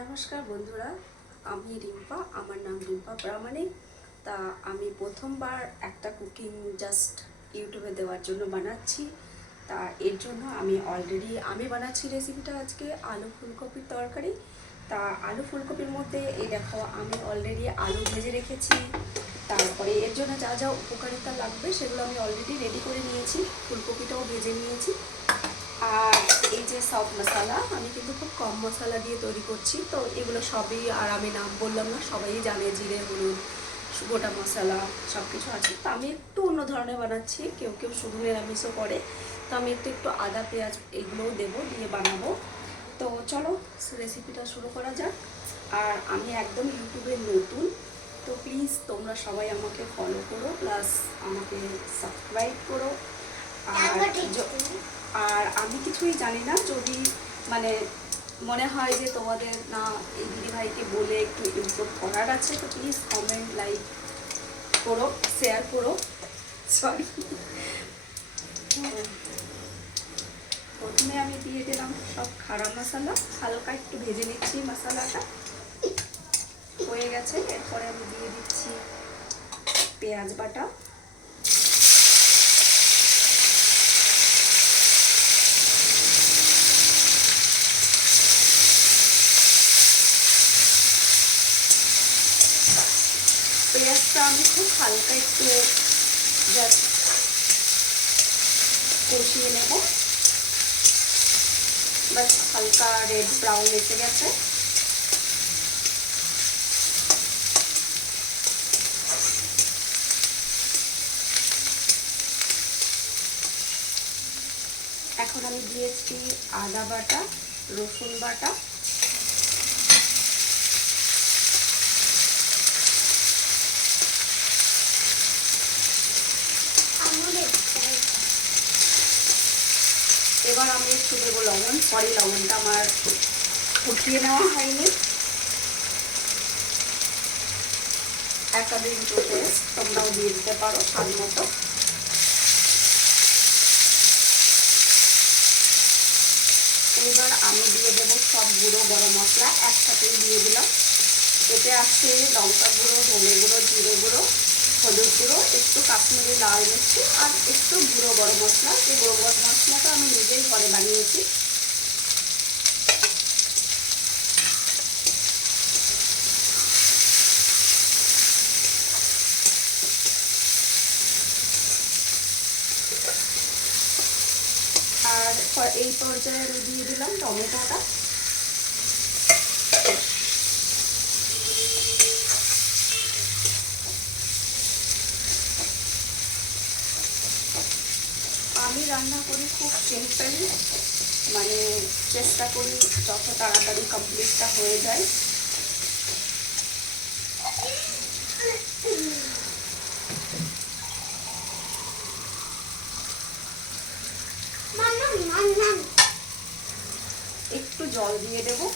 নমস্কার বন্ধুরা, আমি রিম্পা। আমার নাম রিম্পা প্রামাণিক। তা আমি প্রথমবার একটা কুকিং জাস্ট ইউটিউবে দেওয়ার জন্য বানাচ্ছি। তা এর জন্য আমি বানাচ্ছি রেসিপিটা আজকে আলু ফুলকপির তরকারি। তা আলু ফুলকপির মধ্যে এই দেখো আমি অলরেডি আলু ভেজে রেখেছি। তারপরে এর জন্য যা যা উপকারিতা লাগবে সেগুলো আমি অলরেডি রেডি করে নিয়েছি। ফুলকপিটাও ভেজে নিয়েছি। আর এই যে সব মশলা আমি কিন্তু খুব কম মশলা দিয়ে তৈরি করছি। তো এগুলো সবই আর আমি নাম বললাম না, সবাই জানে জিরে হলুদ গোটা মশলা সব কিছু আছে। তো আমি একটু অন্য ধরনের বানাচ্ছি, কেউ কেউ শুধু নিরামিষও করে। তো আমি একটু আদা পেঁয়াজ এগুলোও দেবো, দিয়ে বানাবো। তো চলো রেসিপিটা শুরু করা যাক। আর আমি একদম ইউটিউবে নতুন, তো প্লিজ তোমরা সবাই আমাকে ফলো করো, প্লাস আমাকে সাবস্ক্রাইব করো। আর আমি কিছুই জানি না, যদি মানে মনে হয় যে তোমাদের না এই দিদিভাইকে বলে একটু ইমপ্রুভ করার আছে, তো প্লিজ কমেন্ট লাইক করো, শেয়ার করো। সরি, প্রথমে আমি দিয়ে দিলাম সব খাড়া মশলা, হালকা একটু ভেজে নিচ্ছি। মশলাটা হয়ে গেছে, এরপরে আমি দিয়ে দিচ্ছি পেঁয়াজ বাটা। পেঁয়াজটা আমি খুব হালকা একটু জাস্ট কষিয়ে নেব। বাস হালকা রেড ব্রাউন এসে গেছে। এখন আমি দিয়েছি আদা বাটা, রসুন বাটা, এবার আমি একটু দেবো লবণ। সরি, লবণটা আমার ফুটিয়ে নেওয়া হয়নি। একাধিক টেস্ট তোমরাও দিয়ে দিতে পারো স্বাদ মতো। এবার আমি দিয়ে দেবো সব গুঁড়ো গরম মশলা একসাথেই দিয়ে দিলাম। এতে আছে লঙ্কা গুঁড়ো, ধনে গুঁড়ো, জিরে গুঁড়ো, হলুদ গুঁড়ো, একটু কাশ্মীরি লাল মির্চি আর একটু গুঁড়ো গরম মশলা। এই গুঁড়ো গরম মশলাটা আমি নিজেই ঘরে বানিয়েছি। আর এই পর্যায়ে আমি দিয়ে দিলাম টমেটোটা। আমি রান্না করি খুব সিম্পল, মানে চেষ্টা করি যত তাড়াতাড়ি কমপ্লিটটা হয়ে যায়। একটু জল দিয়ে দেবো।